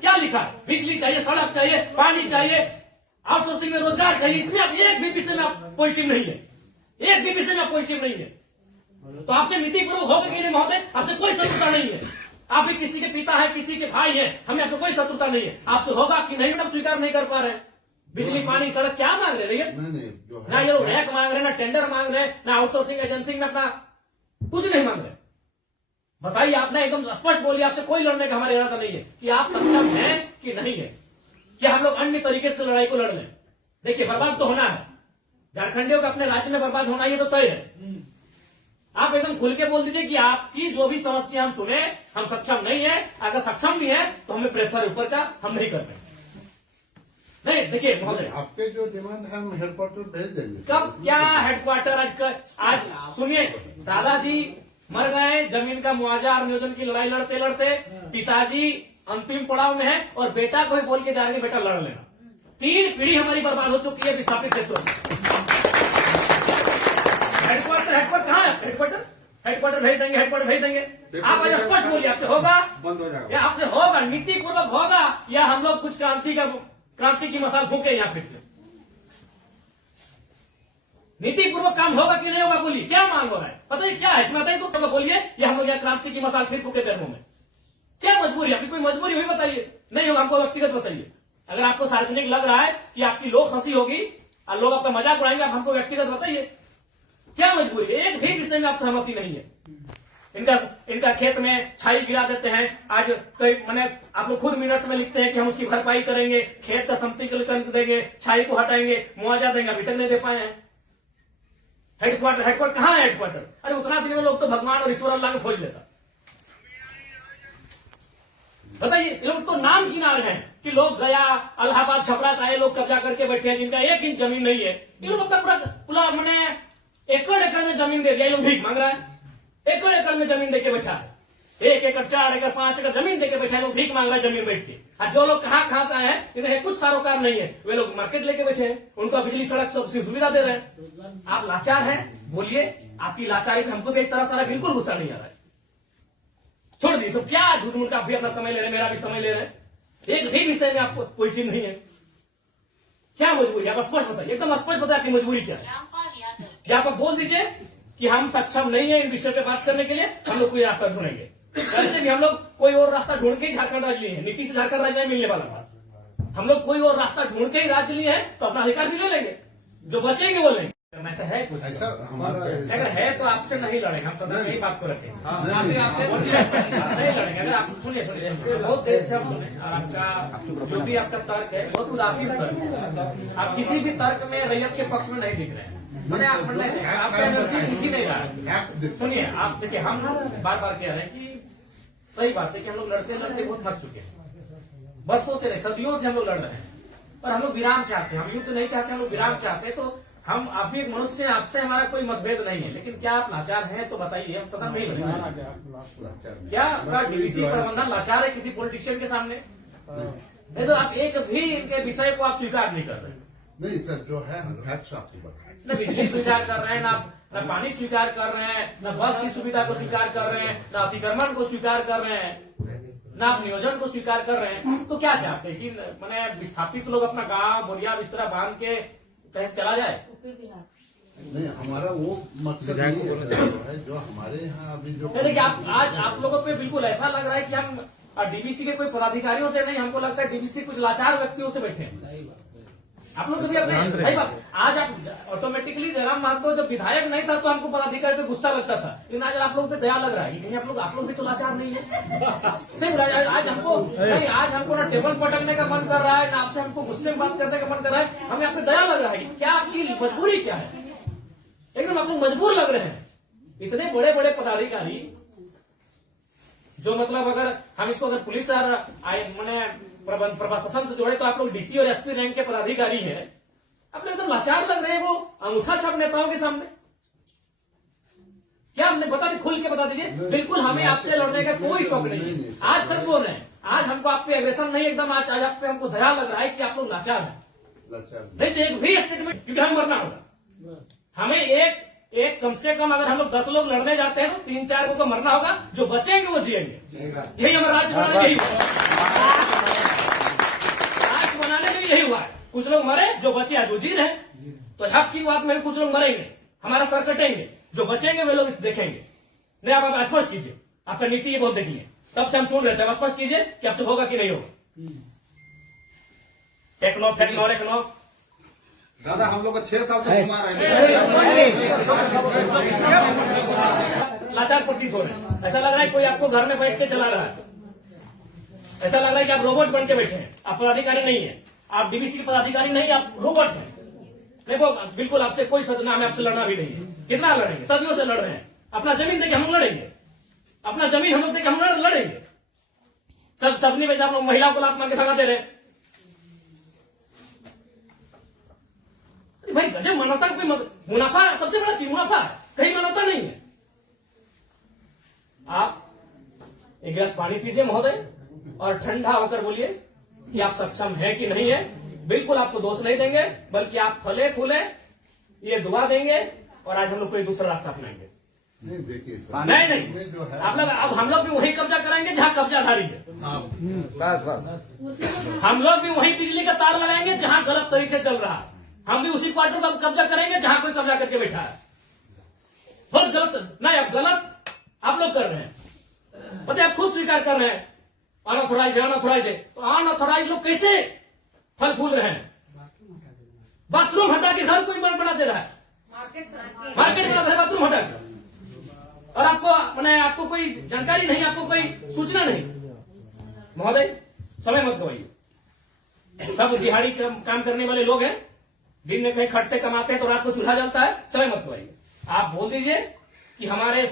क्या लिखा है? बिजली चाहिए, सड़क चाहिए, पानी चाहिए, आउटसोर्सिंग में रोजगार चाहिए। इसमें आप एक भी विषय में आप पॉजिटिव नहीं है, एक भी विषय में आप पॉजिटिव नहीं है। तो आपसे नीतिपूर्वक होगा कि नहीं महोदय? आपसे कोई शत्रुता नहीं है। आप भी किसी के पिता है, किसी के भाई है, हमें आपसे कोई शत्रुता नहीं है। आपसे होगा कि नहीं आप स्वीकार नहीं कर पा रहे हैं। बिजली, पानी, सड़क क्या मांग रहे हैं? ना ये लोग रैक मांग रहे, ना टेंडर मांग रहे, ना आउटसोर्सिंग एजेंसी में अपना कुछ नहीं मांग रहे। बताइए, आपने एकदम स्पष्ट बोलिए, आपसे कोई लड़ने का हमारा इरादा नहीं है कि आप सक्षम हैं कि नहीं है, क्या हम लोग अन्य तरीके से लड़ाई को लड़ लें। देखिए, बर्बाद तो होना है, झारखंडियों का अपने राज्य में बर्बाद होना ये तो तय है। आप एकदम खुल के बोल दीजिए कि आपकी जो भी समस्या हम सुने, हम सक्षम नहीं है। अगर सक्षम भी है तो हमें प्रेशर ऊपर का हम नहीं कर रहे। नहीं, देखिए महोदय, आपके जो डिमांड है हम हेडक्वार्टर भेज देंगे। कब क्या हेडक्वार्टर? आज सुनिए, दादाजी मर गए, जमीन का मुआवजा और नियोजन की लड़ाई लड़ते लड़ते पिताजी अंतिम पड़ाव में है और बेटा को ही बोल के जा रहे हैं बेटा लड़ लेना। 3 पीढ़ी हमारी बर्बाद हो चुकी है विस्थापित क्षेत्रों में। हेडक्वार्टर कहाँ है? हेडक्वार्टर भेज देंगे, हेडक्वार्टर भेज देंगे। आप आज स्पष्ट बोलिए, आपसे होगा बंद हो जाएगा, या आपसे होगा नीतिपूर्वक होगा, या हम लोग कुछ क्रांति की मसाल फूके यहाँ फिर से? नीतिपूर्वक काम होगा कि नहीं होगा? बोलिए, क्या मांग हो रहा है? पता है क्या है इसमें? बताइए तो बोलिए, या हम लोग यहाँ क्रांति की मसाल फिर फूके कर्मों में? क्या मजबूरी? आपकी कोई मजबूरी हुई बताइए। नहीं होगा, हमको व्यक्तिगत बताइए। अगर आपको सार्वजनिक लग रहा है कि आपकी लोग हंसी होगी और लोग आपका मजाक उड़ाएंगे, आप हमको व्यक्तिगत बताइए, क्या मजबूरी? एक भी विषय में आप सहमति नहीं है। इनका खेत में छाई गिरा देते हैं। आज कई मैंने आप लोग खुद मिनट्स में लिखते हैं कि हम उसकी भरपाई करेंगे, खेत का समतलीकरण देंगे, छाई को हटाएंगे, मुआवजा देंगे, अभी तक नहीं दे पाए हैं। हेडक्वार्टर कहाँ है? हेडक्वार्टर, अरे उतना दिन में लोग तो भगवान और ईश्वर अल्लाह को खोज लेता। बताइए, लोग तो नाम गिना रहे हैं कि लोग गया, इलाहाबाद, छपरा से आए लोग कब्जा करके बैठे हैं, जिनका 1 इंच जमीन नहीं है। ये लोग अपना पूरा मैंने एकड़ में जमीन दे दिया। ये लोग भीख मांग रहा है, एकड़ में जमीन देके बैठा है। 1 एकड़, 4 एकड़, 5 एकड़ जमीन देके बैठा है, लोग भीख मांग रहा है जमीन बैठ के। और जो लोग कहाँ से आए हैं, इन्हें कुछ सारोकार नहीं है, वे लोग मार्केट लेके बैठे हैं, उनको बिजली, सड़क सब सुविधा दे रहे हैं। आप लाचार हैं, बोलिए। आपकी लाचारी पे हमको भी एक तरह से बिल्कुल गुस्सा नहीं आ रहा है। छोड़ दी सब, क्या झूठ मूठ, आप भी अपना समय ले रहे हैं, मेरा भी समय ले रहे हैं। एक भी विषय में आपको कोई चीज नहीं है। क्या मजबूरी? आप स्पष्ट बताइए, एकदम स्पष्ट बताइए आपकी मजबूरी क्या है। क्या आप बोल दीजिए कि हम सक्षम नहीं है इन विषयों पे बात करने के लिए, हम लोग कोई रास्ता ढूंढेंगे। वैसे भी हम लोग कोई और रास्ता ढूंढ के ही झारखंड राज्य लिए हैं। नीतीश से झारखंड राज्य मिलने वाला था। हम लोग कोई और रास्ता ढूंढ के ही राज्य लिए हैं, तो अपना अधिकार भी ले लेंगे, जो बचेंगे वो लेंगे। ऐसा है कुछ? ऐसा हमारा अगर है तो आपसे नहीं लड़ेंगे, हम सदा यही बात को रखेंगे। आपसे नहीं लड़ेंगे। अगर आप सुनिए, बहुत देर से हम सुने, और आपका जो भी आपका तर्क है बहुत उदासीन तर्क है। आप किसी भी तर्क में रैयत के पक्ष में नहीं दिख रहे हैं। मैंने आपका एनर्जी दिख ही नहीं रहा है। सुनिए, आप देखिए, हम बार बार कह रहे हैं कि सही बात है कि हम लोग लड़ते लड़ते बहुत थक चुके हैं। बरसों से नहीं, सदियों से हम लोग लड़ रहे हैं, पर हम लोग विराम चाहते हैं। हम युद्ध नहीं चाहते, हम लोग विराम चाहते हैं। तो हम आप भी मनुष्य, आपसे हमारा कोई मतभेद नहीं है, लेकिन क्या आप लाचार हैं तो बताइए, हम सदन में ही लड़ेंगे। क्या आपका डीवीसी प्रबंधन लाचार है किसी पॉलिटिशियन के सामने? नहीं तो आप एक भी इनके विषय को आप स्वीकार नहीं कर रहे। नहीं सर, जो है हम फैक्ट्स आपको बताएं। न बिजली स्वीकार कर रहे हैं, न पानी स्वीकार कर रहे हैं, न बस की सुविधा को स्वीकार कर रहे हैं, न अतिक्रमण को स्वीकार कर रहे हैं, न आप नियोजन को स्वीकार कर रहे हैं। तो क्या चाहते हैं कि मैंने विस्थापित लोग अपना गांव, बोरिया, बिस्तरा बांध के कहीं चला जाए? नहीं, हमारा वो मकसद नहीं है जो हमारे यहाँ अभी जो। देखिए, आज आप लोगों पे बिल्कुल ऐसा लग रहा है कि हम डीवीसी के कोई पदाधिकारियों से नहीं, हमको लगता है डीवीसी कुछ लाचार व्यक्तियों से बैठे हैं। आप लोग कभी अपने भाई बात, आज आप ऑटोमेटिकली जयराम महतो जब विधायक नहीं था तो हमको पदाधिकारी पे गुस्सा लगता था, लेकिन आज आप लोग पे दया लग रहा है। कहीं आप लोग भी तो लाचार नहीं है। आज हमको नहीं, आज हमको ना टेबल पटकने का मन कर रहा है, ना आपसे हमको गुस्से में बात करने का मन कर रहा है। हमें आप पे दया लग रहा है। क्या आपकी मजबूरी क्या है? एकदम आप लोग मजबूर लग रहे हैं। इतने बड़े बड़े पदाधिकारी जो मतलब अगर हम इसको अगर पुलिस और मैंने प्रशासन से जोड़े तो आप लोग डीसी और एसपी रैंक के पदाधिकारी हैं। आप लोग एकदम लाचार लग रहे हैं वो अंगूठा छाप नेताओं के सामने। क्या हमने बता दी, खुल के बता दीजिए। बिल्कुल हमें आपसे लड़ने का कोई शौक नहीं है। आज सच बोल रहे हैं, आज हमको आप पे एग्रेशन नहीं, एकदम आज आप पे हमको दया लग रहा है कि आप लोग लाचार हैं। नहीं तो एक भी स्टेटमेंट, क्योंकि हम मरना होगा। हमें एक कम से कम अगर हम लोग 10 लोग लड़ने जाते हैं तो 3-4 को मरना होगा, जो बचेंगे वो जिएंगे। यही हमारा राज्य बनाना, यही यही हुआ है, कुछ लोग मरे, जो बचे आज वो जी रहे। तो हक की बात में कुछ लोग मरेंगे, हमारा सर कटेंगे, जो बचेंगे वे लोग देखेंगे। नहीं आप स्पष्ट कीजिए, आपका नीति ये बहुत देखिए, तब से हम सुन रहे थे, आप स्पष्ट कीजिए कि आपसे होगा कि नहीं होगा। टेक्नो फेक्नो रेक्नो दादा हम लोग को 6 साल से घुमा रहे हैं। लाचार प्रतीत हो रहे हैं, ऐसा लग रहा है कोई आपको घर में बैठ के चला रहा है, ऐसा लग रहा है कि आप रोबोट बन के बैठे हैं। आप पदाधिकारी नहीं है, आप डीबीसी के पदाधिकारी नहीं, आप रोबोट हैं। देखो बिल्कुल आपसे कोई सदना में आपसे लड़ना भी नहीं है। कितना लड़ेंगे, सदियों से लड़ रहे हैं। अपना जमीन देके हम लोग लड़ेंगे, अपना जमीन हम लोग देके हम लोग लड़ेंगे। सबने में आप लोग महिलाओं को लात मार के भगा दे रहे हैं। भाई गजब, मानवता का कोई मुनाफा सबसे बड़ा चीज मुनाफा है, कहीं मानवता नहीं है। आप एक गिलास पानी पीजिए महोदय, और ठंडा होकर बोलिए कि आप सक्षम हैं कि नहीं है। बिल्कुल आपको दोष नहीं देंगे, बल्कि आप फले फूले ये दुआ देंगे, और आज हम लोग कोई दूसरा रास्ता अपनाएंगे। नहीं देखिए नहीं जो है आप लोग, अब हम लोग भी वही कब्जा कराएंगे जहां कब्जाधारी है। बस हम लोग भी वही बिजली का तार लगाएंगे जहां गलत तरीके चल रहा है। हम भी उसी क्वार्टर का कब्जा करेंगे जहां कोई कब्जा करके बैठा है। बहुत गलत, नहीं अब गलत आप लोग कर रहे हैं, पता आप खुद स्वीकार कर रहे हैं। अनऑथोराइज है, अनऑथोराइज है, तो अनऑथोराइज लोग कैसे फल फूल रहे हैं? बाथरूम हटा के घर कोई बना दे रहा है, मार्केट बना दे रहा है बाथरूम हटा के, और आपको मैंने आपको कोई जानकारी नहीं, आपको कोई सूचना नहीं। महोदय समय मत गवाइए, सब दिहाड़ी काम करने वाले लोग हैं, दिन में कहीं खटते कमाते हैं तो रात को चूल्हा जलता है। समय मत गवाइए, आप बोल दीजिए कि हमारे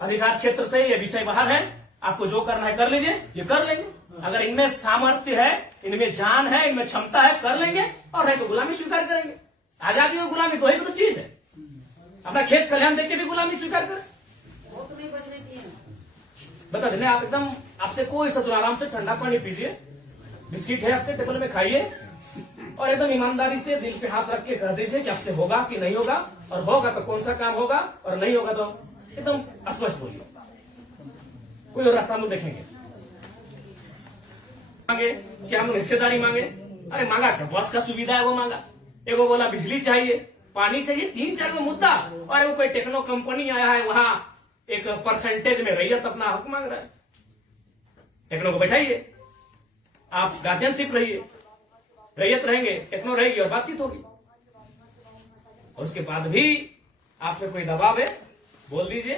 अधिकार क्षेत्र से ये विषय बाहर है, आपको जो करना है कर लीजिए, ये कर लेंगे। अगर इनमें सामर्थ्य है, इनमें जान है, इनमें क्षमता है, कर लेंगे, और नहीं तो गुलामी स्वीकार करेंगे। आजादी और गुलामी दो ही तो चीज है। अपना खेत खलिहान देख के भी गुलामी स्वीकार करें, बता देने आप एकदम, आपसे कोई सदुर, आराम से ठंडा पानी पीजिए, बिस्किट है आपके टेबल में खाइए, और एकदम ईमानदारी से दिल पे हाथ रख के कह दीजिए कि आपसे होगा कि नहीं होगा, और होगा तो कौन सा काम होगा, और नहीं होगा तो एकदम स्पष्ट बोलिए। कोई और रास्ता हम देखेंगे। मांगे कि हम हिस्सेदारी मांगे, अरे मांगा क्या, बस का सुविधा है वो मांगा। एगो बोला बिजली चाहिए, पानी चाहिए, 3-4 मुद्दा, और वो कोई टेक्नो कंपनी आया है वहां एक परसेंटेज में रैयत अपना हक मांग रहा है। टेक्नो को बैठाइए, आप गार्जियनशिप रहिए, रैयत रहेंगे, टेक्नो रहेगी और बातचीत होगी। और उसके बाद भी आप पे कोई दबाव है, बोल दीजिए,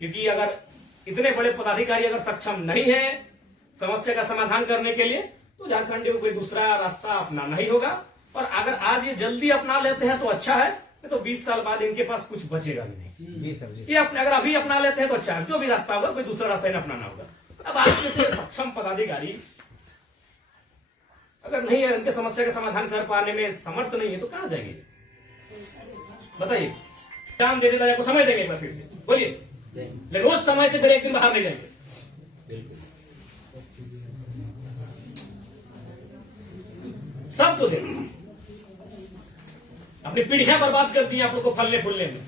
क्योंकि अगर इतने बड़े पदाधिकारी अगर सक्षम नहीं है समस्या का समाधान करने के लिए, तो झारखंड को कोई दूसरा रास्ता अपनाना ही होगा। और अगर आज ये जल्दी अपना लेते हैं तो अच्छा है, तो 20 साल बाद इनके पास कुछ बचेगा भी नहीं। ये अपने अगर अभी अपना लेते हैं तो अच्छा है, जो भी रास्ता होगा कोई दूसरा रास्ता इन्हें अपनाना होगा। अब आज जैसे सक्षम पदाधिकारी अगर नहीं है, उनके समस्या का समाधान कर पाने में समर्थ नहीं है, तो कहां जाएंगे बताइए? काम दे देता है, आपको समय देंगे एक बार फिर से बोलिए, लेकिन रोज समय से फिर एक दिन बाहर नहीं जाएंगे। सब तो देंगे, अपनी पीढ़ियां बर्बाद कर दी आप लोग को फलने फूलने में।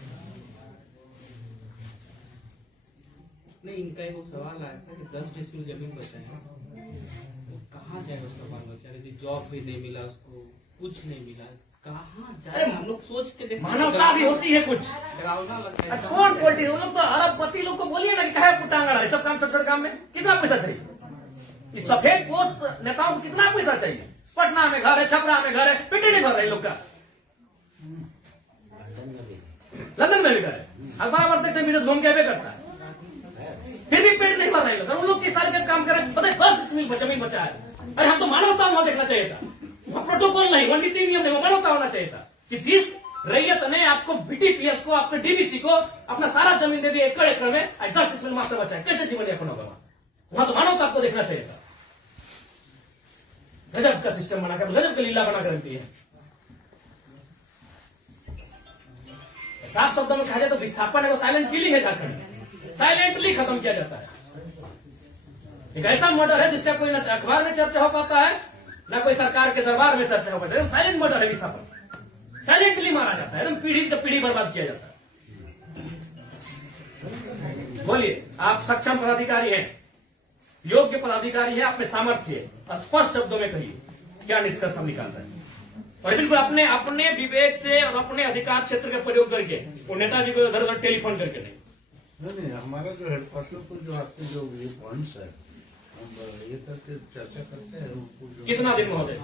नहीं, इनका एक सवाल आया था कि 10 डिसमिल जमीन बचा है, तो कहाँ जाएगा उसका बाल बच्चा? यदि जॉब भी नहीं मिला उसको, कुछ नहीं मिला, कहाँ जाए? अरे हम लोग सोच के देखते, मानवता भी होती है कुछ, डरावना लगता है। कौन क्वालिटी, उन लोग तो अरबपति लोग को बोलिए ना कि कहे कुटांगड़ है, सब काम छोटे छोटे काम में कितना पैसा चाहिए? इस सफेद पोष नेताओं को कितना पैसा चाहिए? पटना में घर है, छपरा में घर है, पेट नहीं भर रहा है लोग का, लंदन में भी घर है, अखबार पर देखते विदेश घूम के भी करता है, फिर भी पेट नहीं भर रहे लोग। उन लोग किस साल का काम करें, पता है 10 डिसमिल जमीन बचा है। अरे हम तो मानवता वहां देखना चाहिए था, वहां प्रोटोकॉल नहीं, वहां नीति नियम नहीं, वो मानवता होना चाहिए था कि जिस रैयत ने आपको बीटीपीएस को, आपके डीबीसी को अपना सारा जमीन दे दिया एकड़ एकड़ में, 10 डिसमिल मात्र बचा है, कैसे जीवन यापन होगा? वहां तो मानवता आपको देखना चाहिए था। गजब का सिस्टम बनाकर, गजब का लीला बनाकर रखती है। साफ शब्दों में कहा जाए तो विस्थापन है वो साइलेंट किलिंग है, झारखंड साइलेंटली खत्म किया जाता है। एक ऐसा मर्डर है जिसका कोई न अखबार में चर्चा हो पाता है, न कोई सरकार के दरबार में चर्चा हो पाता है। साइलेंट मर्डर है विस्थापन, साइलेंटली मारा जाता है, एकदम पीढ़ी से पीढ़ी बर्बाद किया जाता है। बोलिए, आप सक्षम पदाधिकारी हैं, योग्य पदाधिकारी हैं, आप में सामर्थ्य है, स्पष्ट शब्दों में कहिए क्या निष्कर्ष हम निकालते हैं? और बिल्कुल अपने अपने विवेक से और अपने अधिकार क्षेत्र का प्रयोग करके वो नेताजी को इधर उधर टेलीफोन करके नहीं। हमारा जो हेडक्वार्टर को जो आपके जो ये पॉइंट्स है हम ये करके चर्चा करते हैं उनको जो कितना दिन महोदय?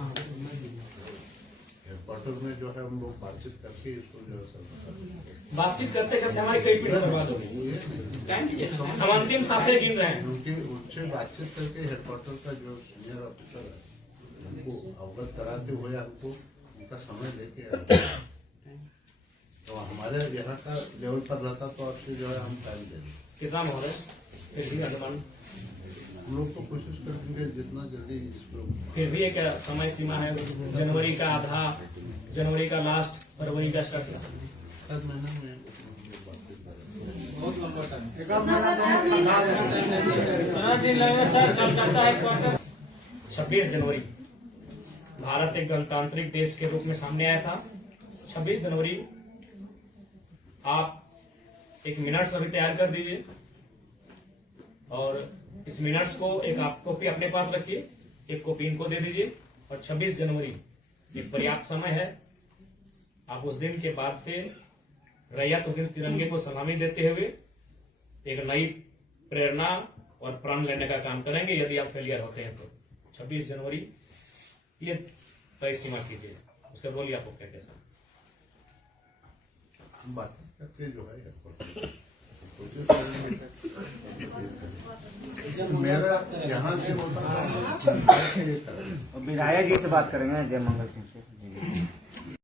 हेडक्वार्टर में जो है हम लोग बातचीत करके इसको जो है सब बातचीत करते करते हमारी कई पीढ़ी बर्बाद हो गई। टाइम दीजिए ना। हम अंतिम सांसें गिन रहे हैं। उनके उनसे बातचीत करके हेडक्वार्टर का जो सीनियर ऑफिसर है उनको अवगत कराते हुए हमको उनका समय लेके आते हैं। तो हमारे यहाँ का लेवल पर रहता तो आपसे जो है हम टाइम दे दें। कितना महोदय? फिर भी अनुमान, हम लोग तो कोशिश करेंगे जितना जल्दी इसको। फिर भी एक समय सीमा है, जनवरी का आधा, जनवरी का लास्ट, फरवरी का स्टार्ट। हर महीने में बातचीत करेंगे। बहुत लंबा टाइम। 26 जनवरी भारत एक गणतांत्रिक देश के रूप में सामने आया था। 26 जनवरी आप एक मिनट्स अभी तैयार कर दीजिए और इस मिनट्स को एक आप कॉपी अपने पास रखिए, एक कॉपी इनको दे दीजिए। और 26 जनवरी एक पर्याप्त समय है। आप उस दिन के बाद से रैयत उस दिन तिरंगे को सलामी देते हुए एक नई प्रेरणा और प्रण लेने का काम करेंगे। यदि आप फेलियर होते हैं तो 26 जनवरी ये तय सीमा कीजिए। उसके बोलिए आपको क्या कैसा हम बातचीत करके जो है कोशिश करेंगे। मेरा यहाँ से होता है विधायक जी से बात करेंगे जय मंगल सिंह से।